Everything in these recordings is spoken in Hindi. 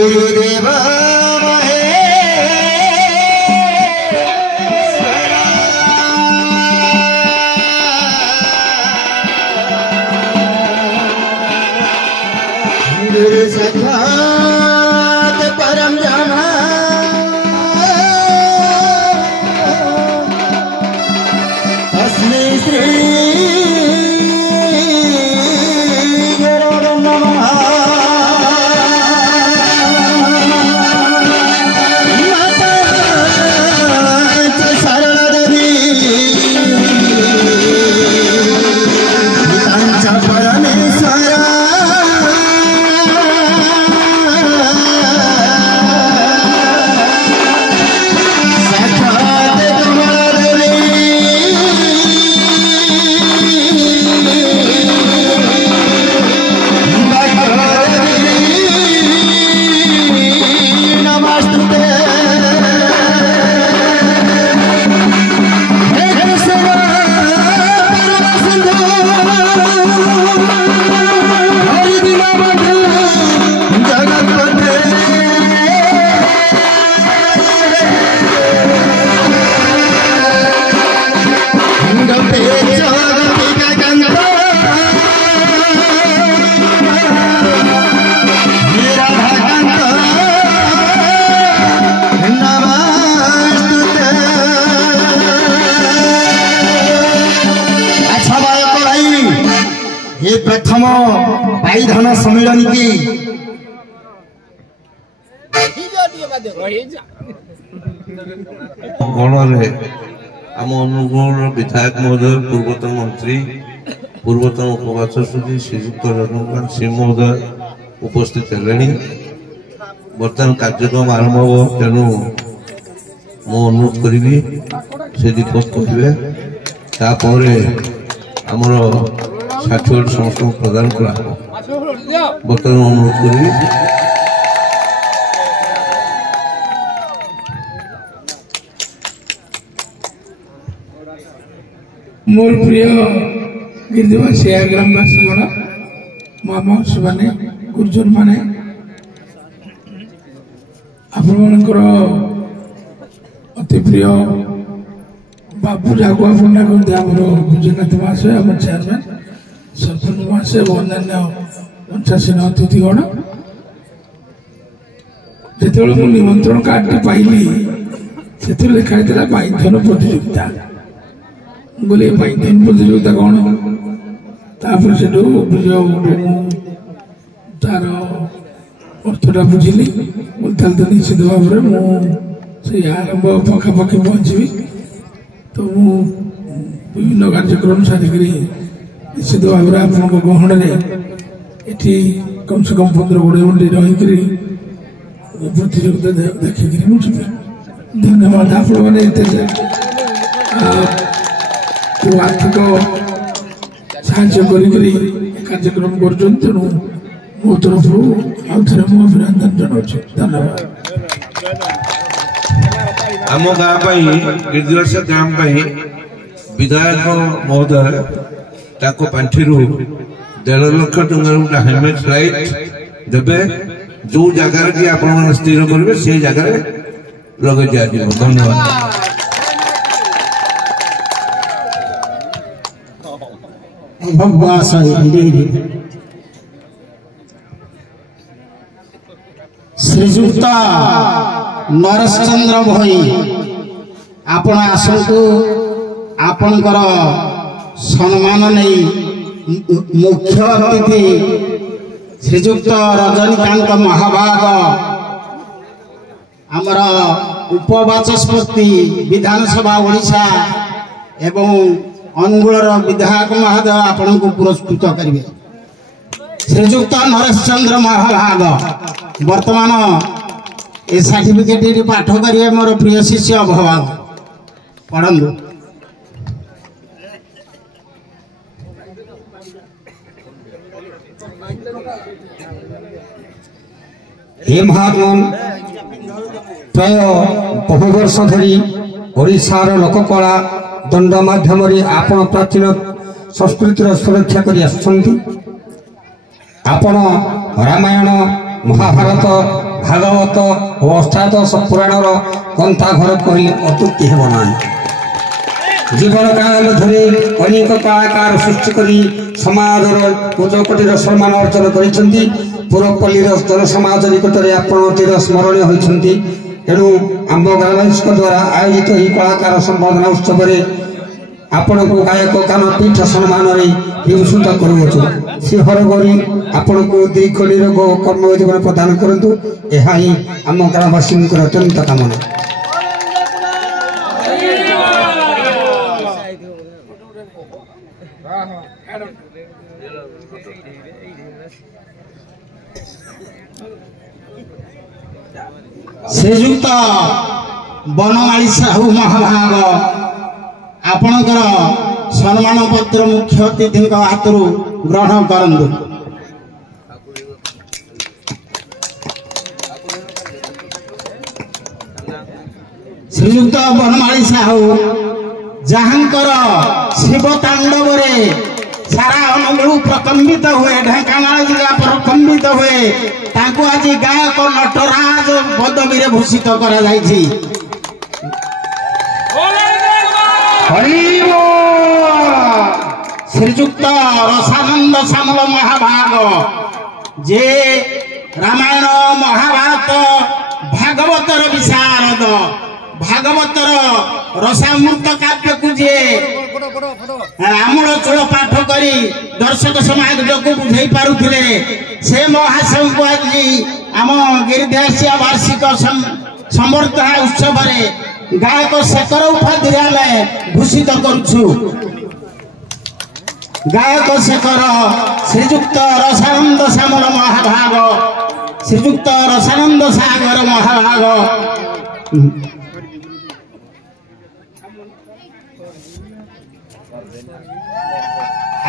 गुरुदेव गुरु साक्षात परम जाना तस्मै श्री गुरुवे नमः। माता सरला देवी पितांचा परमेश्वर ये प्रथम भाई धन सम्मिलन की आम अनुगुण विधायक महोदय पूर्वतन मंत्री पूर्वतन उपबाचस्पति श्रीयुक्त रत्नकांत सिंह महोदय उपस्थित है। बर्तमान कार्यक्रम आरंभ हो तेणु मु अनुरोध करी से दीपक कहे आमर सर्टिफिकेट समस्त प्रदान करा बर्तमान अनुरोध करी। मोर प्रिय गिरिवासी ग्रामवासी गण महामहर्षि माने गुरुजन माने आपणकर अति प्रिय बाबू जागुआ पंडा कहते भुजनाथ महाशय आम चेयरमैन सरपंच महाशय और अन्य पंचायत अतिथिगण जो निमंत्रण कार्ड पाइली से लिखाई बाइधन प्रतियोगिता बोले बाइधन प्रतियोगिता कौन तापर से तार अर्थटा बुझिली तो निश्चित भाव में मुझे आरंभ पखापाखि पहुंची तो विभिन्न कार्यक्रम सारिक निश्चित भाव में आप गहन ये कम से कम 15-20 मिनट रही प्रतियोगिता देखिक मुझे धन्यवाद आपण मैंने आर्थिक साहाय्य कार्यक्रम कर तेणु मो तरफ आउ थे मुझे अभिनंदन जनाऊँ धन्यवाद। आम गाँव गिरिदिवास गाँव विधायक महोदय पांठि 1.5 लाख टंका हेलमेट लाइट देवे जो जगार कि आप स्थिर करेंगे से जगह लगे दिया। धन्यवाद। श्रीजुक्त नरेश चंद्र भई आपण आसतु आपणकर सम्मान नहीं मुख्य अतिथि श्रीजुक्त रजनीकांत महाभाग आमर उपबाचस्पति विधानसभा ओडिशा एवं अनुगुणर विधायक महोदय आपण को पुरस्कृत करेंगे। श्रीजुक्त नरेश चंद्र महाभाग वर्तमान ए सर्टिफिकेट पाठ करेंगे मोर प्रिय शिष्य भवान पढ़ू। हे महात्मा प्राय बहु वर्ष धरी ओडिशार लोककला दंड माध्यम आपण प्राचीन संस्कृतिर सुरक्षा कर रामायण महाभारत ଭାଗବତ ଓ ଅଷ୍ଟାଦଶ ପୁରାଣର କନ୍ଥା ଘର କହିଲେ ଅତ୍ୟୁକ୍ତି ହେବ ନାହିଁ। ଜୀବନ କାଳ ମଧ୍ୟରେ ଅନେକ କଳାକାର ସୃଷ୍ଟି କରି ସମାଜର ଉଚ୍ଚକୋଟୀର ସମ୍ମାନ ଅର୍ଜନ କରିଛନ୍ତି। ପୁରପଲ୍ଲୀର ଜନସମାଜ ନିକଟରେ ଆପଣ ଚିର ସ୍ମରଣୀୟ ହୋଇଛନ୍ତି। ଏଣୁ ଆମ୍ବ ଗ୍ରାମବାସୀଙ୍କ ଦ୍ୱାରା ଆୟୋଜିତ ଏହି କଳାକାର ସମ୍ବର୍ଦ୍ଧନା ଉତ୍ସବରେ ଆପଣଙ୍କୁ ଗାୟକ କାନ ପୀଠ ସମ୍ମାନରେ ବିଭୂଷିତ କରୁଅଛୁ। ଶ୍ରୀ ହରଗୌରୀ ଆପଣଙ୍କୁ ଦୀର୍ଘ ନିରୋଗ ଓ କର୍ମ ଜୀବନ ପ୍ରଦାନ କରନ୍ତୁ, ଏହା ହିଁ ଆମ ଗ୍ରାମବାସୀଙ୍କର ଅତ୍ୟନ୍ତ କାମନା। ଶ୍ରୀଯୁକ୍ତ ବନମାଳୀ ସାହୁ ମହାଭାଗ ଆପଣଙ୍କର ସମ୍ମାନ ପତ୍ର ମୁଖ୍ୟ ଅତିଥିଙ୍କ ହାତରୁ ଗ୍ରହଣ କରନ୍ତୁ। ଶ୍ରୀଯୁକ୍ତ ବନମାଳୀ ସାହୁ ଯାହାଙ୍କର ଶିବ ତାଣ୍ଡବରେ ସାରା ଅନୁଗୁଳ ପ୍ରକମ୍ବିତ ହୁଏ, ଢେଙ୍କାନାଳ ଜିଲ୍ଲା ପ୍ରକମ୍ବିତ ହୁଏ, ତାଙ୍କୁ ଆଜି ଗାୟକ ନଟରାଜ ପଦବୀରେ ଭୂଷିତ କରାଯାଇଛି। ଶ୍ରୀଯୁକ୍ତ ରସାନନ୍ଦ ସାମଲ ମହାଭାଗ ଯେ ରାମାୟଣ ମହାଭାରତ ଭାଗବତର ବିଶାରଦ, ଭାଗବତର ରସାମୃତ କାବ୍ୟକୁ ଯିଏ ଆମୂଳ ଚୂଳ ପାଠ କରି ଦର୍ଶକ ସମାଜକୁ ବୁଝେଇ ପାରୁଥିଲେ, ସେ ମହାଶୟଙ୍କୁ ଆଜି ଆମ ଗିରିଧାସିଆ ବାର୍ଷିକ ସମ୍ବର୍ଦ୍ଧନା ଉତ୍ସବରେ ଗାୟକ ଶେଖର ଉପାଧିରେ ଆମେ ଭୂଷିତ କରୁଛୁ। ଗାୟକ ଶେଖର ଶ୍ରୀଯୁକ୍ତ ରସାନନ୍ଦ ସାମଲ ମହାଭାଗ, ଶ୍ରୀଯୁକ୍ତ ରସାନନ୍ଦ ସାଗର ମହାଭାଗ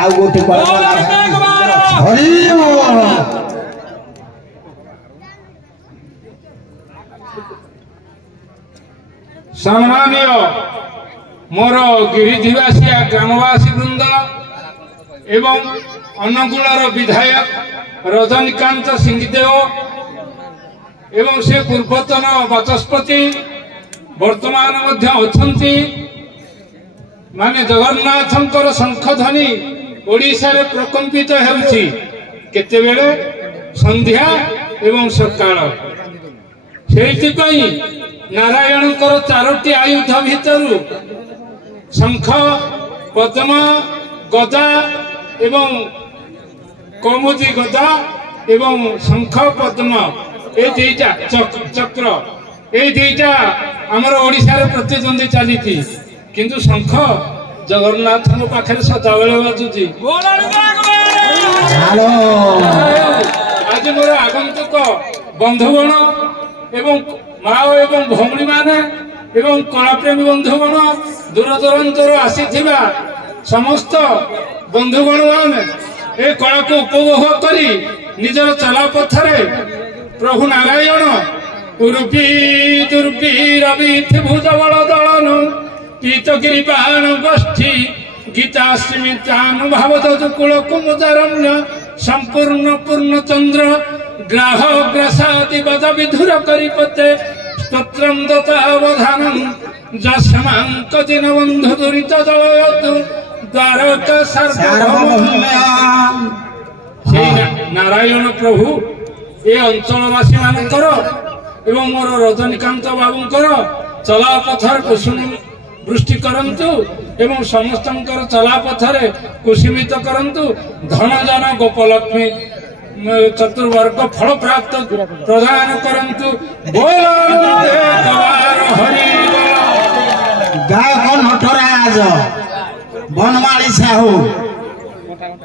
ଆଉ ଗୋଟେ ସମ୍ମାନୀୟ ମୋର ଗିରିଧିବାସିଆ ଗ୍ରାମବାସୀ ବୃନ୍ଦ ଏବଂ ଅନୁଗୁଳର ବିଧାୟକ ରଜନୀକାନ୍ତ ସିଂଦେଓ ଏବଂ ସେ ପୂର୍ବତନ ବାଚସ୍ପତି ବର୍ତ୍ତମାନ ମଧ୍ୟ ଅଛନ୍ତି, ମାନେ ଜଗନ୍ନାଥଙ୍କର ଶଙ୍ଖଧ୍ୱନି ଓଡ଼ିଶାରେ ପ୍ରକମ୍ପିତ ହେଉଛି କେତେବେଳେ ସନ୍ଧ୍ୟା ଏବଂ ସକାଳ। ସେଇଥିପାଇଁ ନାରାୟଣଙ୍କର 4ଟି ଆୟୁଧ ଭିତରୁ ଶଙ୍ଖ, ପଦ୍ମ, ଗଦା ଏବଂ କୌମୁଦି ଗଦା ଏବଂ ଶଙ୍ଖ ପଦ୍ମ ଏ ଦୁଇଟା ଚକ୍ର, এই দুইটা ଆମର ଓଡ଼ିଶାରେ ପ୍ରତିଦ୍ୱନ୍ଦ୍ୱୀ ଚାଲିଛି, କିନ୍ତୁ ଶଙ୍ଖ ଜଗନ୍ନାଥଙ୍କ ପାଖରେ ସଦାବେଳେ ବାଜୁଛି। ଆଜି ମୋର ଆଗନ୍ତୁକ ବନ୍ଧୁଗଣ ଏବଂ ମା ଏବଂ ଭଉଣୀମାନେ ଏବଂ କଳାପ୍ରେମୀ ବନ୍ଧୁଗଣ, ଦୂରଦୂରାନ୍ତରୁ ଆସିଥିବା ସମସ୍ତ ବନ୍ଧୁଗଣ ମାନେ ଏ କଳାକୁ ଉପଭୋଗ କରି ନିଜର ଚଲାପଥରେ ପ୍ରଭୁ ନାରାୟଣ ଉରୁପି ଦୁର୍ପି ରବି ତ୍ରିଭୁଜବଳ ଦଳନ ପୀତଗିରି ବାହନ ଗୋଷ୍ଠୀ ଗୀତାସ୍ମିତାନୁଭାବ କୁଳ କୁମୁଦାରଣ୍ୟ ସମ୍ପୂର୍ଣ୍ଣ ପୂର୍ଣ୍ଣଚନ୍ଦ୍ର ଗ୍ରାହ ଗ୍ରାସାଦି ବଦ ବିଧୁର କରିପତେ ସ୍ତୋତ୍ରಂ ଦତାବଧାନଂ ଯଶମାଙ୍କ ଦିନ ବନ୍ଧୁ ଦୁରିତ ଦଳୟତୁ ଦ୍ୱାରକା ସାର୍ବଭୌମ। ସେଇ ନାରାୟଣ ପ୍ରଭୁ ଏ ଅଞ୍ଚଳବାସୀ ମାନଙ୍କର ଏବଂ ମୋର ରଜନୀକାନ୍ତ ବାବୁଙ୍କର ଚଲାପଥରେ କୁସୁମ ବୃଷ୍ଟି କରନ୍ତୁ ଏବଂ ସମସ୍ତଙ୍କର ଚଲାପଥରେ କୁସୁମିତ କରନ୍ତୁ। ଧନ ଜନ ଗୋପଲକ୍ଷ୍ମୀ ଚତୁର୍ବର୍ଗ ଫଳ ପ୍ରାପ୍ତ ପ୍ରଦାନ କରନ୍ତୁ। ଗାୟକ ନଟରାଜ ବନମାଳୀ ସାହୁ,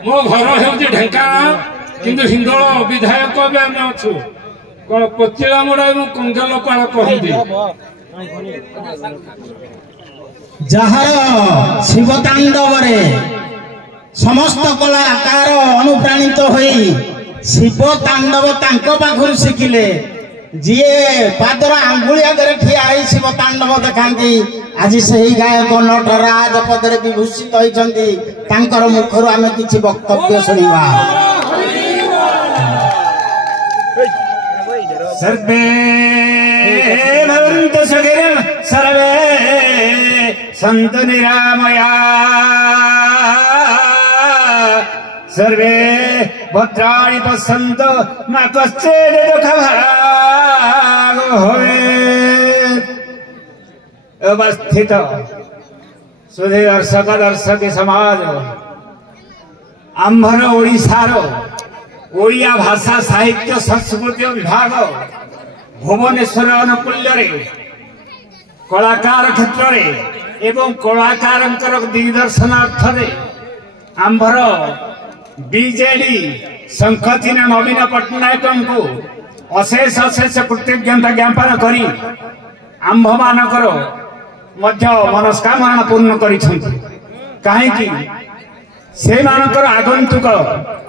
ମୋ ଘର ହେଉଛି ଢେଙ୍କାନାଳ, କିନ୍ତୁ ହିନ୍ଦୋଳ ବିଧାୟକ ଏବେ ଆମେ ଅଛୁ। କଣ କୋଚିଳାମୁଡ଼ା ଏବଂ କଙ୍ଗେଲପାଳ କହନ୍ତି। ଯାହାର ଶିବ ତାଣ୍ଡବରେ ସମସ୍ତ କଳାକାର ଅନୁପ୍ରାଣିତ ହୋଇ ଶିବ ତାଣ୍ଡବ ତାଙ୍କ ପାଖରୁ ଶିଖିଲେ, ଯିଏ ପାଦର ଆଙ୍ଗୁଳି ଆଗରେ ଠିଆ ହୋଇ ଶିବ ତାଣ୍ଡବ ଦେଖାନ୍ତି, ଆଜି ସେହି ଗାୟକ ନଟରାଜ ପଦରେ ବିଭୂଷିତ ହୋଇଛନ୍ତି। ତାଙ୍କର ମୁଖରୁ ଆମେ କିଛି ବକ୍ତବ୍ୟ ଶୁଣିବା। सर्वे भवन्तु सुखिनः सर्वे सन्तु निरामयाः सर्वे भद्राणि पश्यन्तु न कश्चित् दुःखभाग् भवेत्। उपस्थित सुधी दर्शक दर्शकी समाज आम्भर ओडिशार ओडिया भाषा साहित्य संस्कृति विभाग भुवनेश्वर अनुकूल्य कलाकार क्षेत्र में एवं कलाकार दिग्दर्शनार्थ आम्भर बीजेडी शंखचिन्ह नवीन पट्टनायक को अशेष अशेष कृतज्ञता ज्ञापन करी आम्भ मानकर मनस्कामना पूर्ण करिछन्ति। काहेकि से मानकर आगंतुक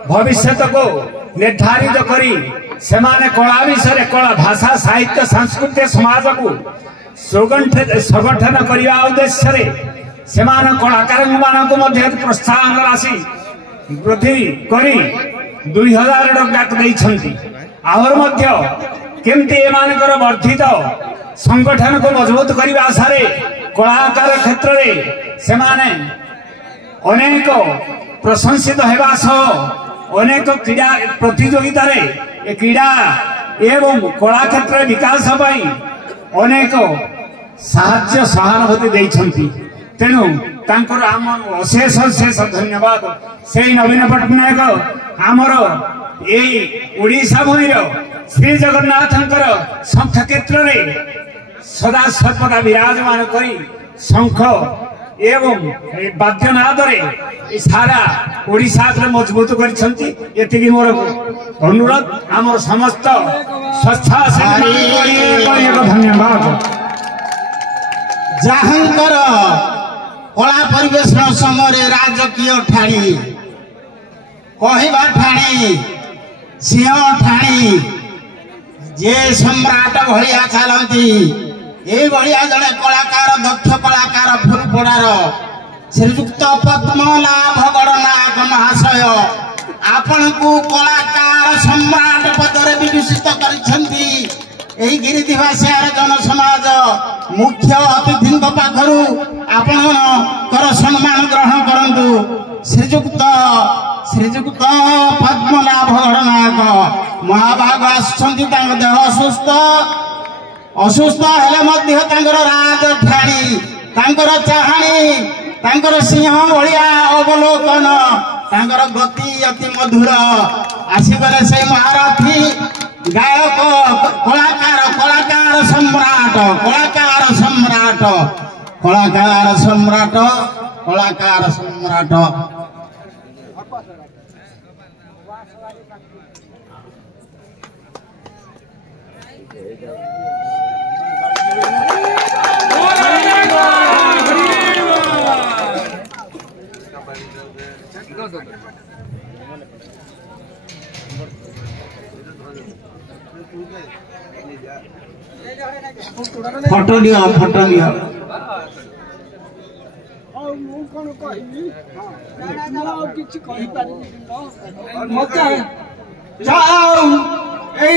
भविष्य को निर्धारित करी से माने कला विषय कला भाषा साहित्य संस्कृति समाज को संगठन करने उद्देश्य से कलाकार मान प्रोत्साहन राशि वृद्धि करी 2000 टंका देइछन्ति। आहर मध्य केमती एमानकर वर्धित संगठन को मजबूत करने आशारे कलाकार क्षेत्र में से अनेक प्रशंसित होगा सह अनेक क्रीड़ा प्रतियोगिता क्रीड़ा एवं कला क्षेत्र विकास पाई अनेक साहाय्य सहानुभूति देइछन्ति। तेणु तांकर आम अशेष अशेष धन्यवाद। से नवीन पट्टनायक आमर यही ओडिशा भूमि श्री जगन्नाथंकर शंख क्षेत्र में सदा सर्वदा विराजमान करी शंख एवं वाद्यनाद सारा ओडिशा मजबूत करिछन्ति। एतिकी मोर अनुरोध आमर समस्त स्वच्छासेवी धन्यवाद। जहाँकर कला परिवेशन समय राजकीय ठाणी कहवा ठाणी सिंह ठाणी जे सम्राट भाया चलती ये जड़े कलाकार दक्ष कलाकार फुलपड़ार श्रीजुक्त पद्मनाभ गणनायक महाशय आपण को कलाकार सम्राट पदर विभूषित करिछन्ति। एही गिरिदिवासी जनसमाज मुख्य अतिथि पाखरु आपणकर सम्मान ग्रहण करंतु। श्रीजुक्त पद्मनाभ गणनायक महाभाग आसुछन्ति। देह असुस्थ हेले मध्य राज ठाणी चाहाणी सिंह भलिया अवलोकन गति अति मधुर आसगले से महारथी गायक कलाकार सम्राट फोटो दियो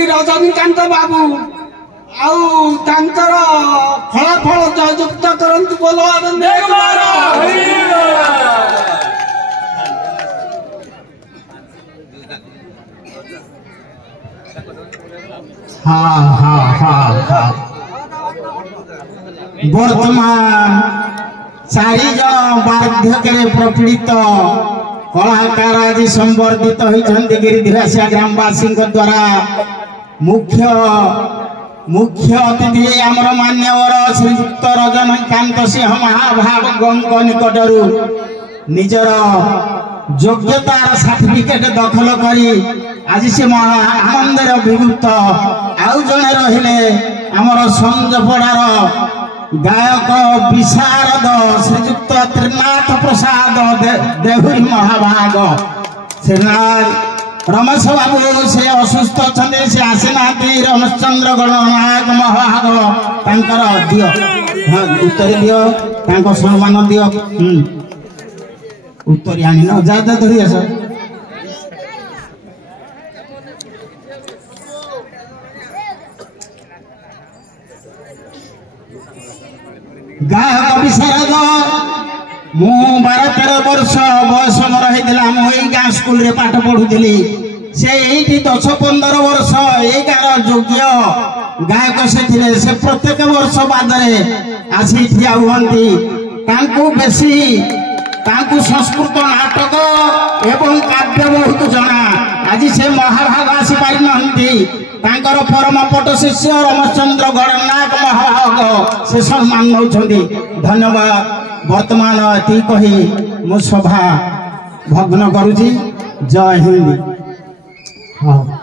रजनीकांत बाबू आउर फलाफल जययुक्त करंतु बोलो आनंद। वर्तमान 4 जन वार्धक्य प्रपीड़ित कलाकार आज संवर्धित होती गिरिदिवासिया ग्रामवासी द्वारा मुख्य अतिथि आमर मान्यवर श्रीयुक्त रजनीकांत सिंह महाभाग निकटर निजर योग्यतार सर्टिफिकेट दखल करी आज से आनंद विभूत आउ जड़े रहिले आमर संजपड़ार गायक विशारद श्रीयुक्त त्रिनाथ प्रसाद देहुरी महाभाग श्रीनाथ रमेश बाबू से असुस्थ अच्छा से आसीना रमेशचंद्र गणनायक महाभाग दियो उत्तर दियो सम्मान दियो उत्तर आनी न ज्यादा धरी आस दासराज मु 12-13 वर्ष बयस मोर होता मुझे गाँ स्कूल रे पाठ पढ़ुली से ये 10-15 वर्ष ये गाँव योग्य गायक से प्रत्येक वर्ष बादे आसी ठिया हुआ बेसी संस्कृत नाटक एवं काव्य बहुत जना आज से महाभाग आसी पारि नहंती परम पट शिष्य रमचंद्र गणनाथ महाभाग से सम्मान नौ धन्यवाद वर्तमान ये कही मु सभा भग्न करुची जय हिंद। हाँ।